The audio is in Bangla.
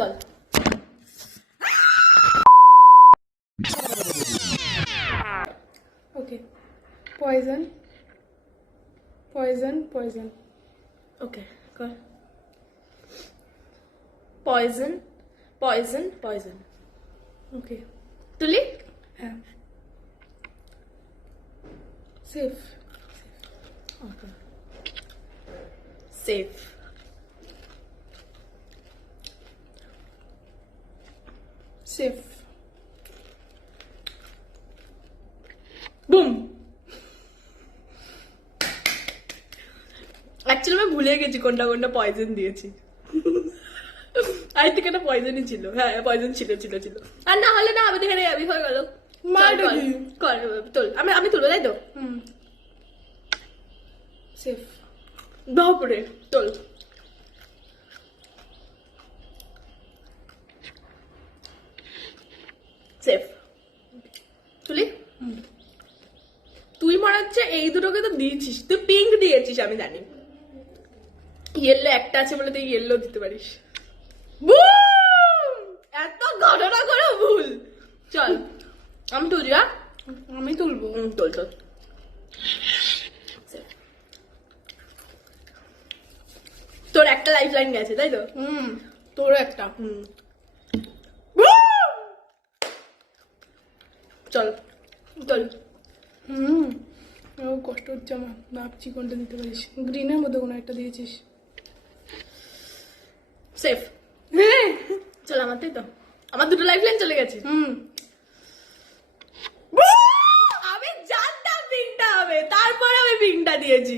বল। Okay, poison poison poison. Okay কর। Poison poison poison. ওকে, তুলি। হ্যাঁ। Safe okay, safe. Safe. Boom. Actually আমি ভুলে গেছি কোনটা কোনটা পয়জন দিয়েছি। আই থিঙ্ক এটা পয়জনই ছিল। হ্যাঁ পয়জন ছিল ছিল ছিল। আর না হলে না আমি দেখে আমি হয়ে গেল। মারটা চল, কি? কর তোল। আমি তুলবো তাই তো? সেফ। বাপরে, তোল। সেফ। তুলি। তুই মনে হচ্ছে এই দুটোকে তো দিয়েছিস, তুই পিঙ্ক দিয়েছিস আমি জানি। ইয়েলো একটা আছে বলে তুই ইয়েলো দিতে পারিস। বুম! এত ঘটনা করে ভুল। চল আমি তুলছি। হ্যাঁ আমি তুলবো। তোল তোল। তোর একটা লাইফ লাইন গেছে তাই তো? তোর একটা। চল তোল। কষ্ট হচ্ছে আমার, ভাবছি কোনটা দিতে পারিস। গ্রিনের মধ্যে কোনো একটা দিয়েছিস। সেফ। হ্যাঁ। চল আমার তাই তো, আমার দুটো লাইফ লাইন চলে গেছে। আমি জানতাম পিঙ্কটা হবে, তারপরে আমি পিঙ্কটা দিয়েছি।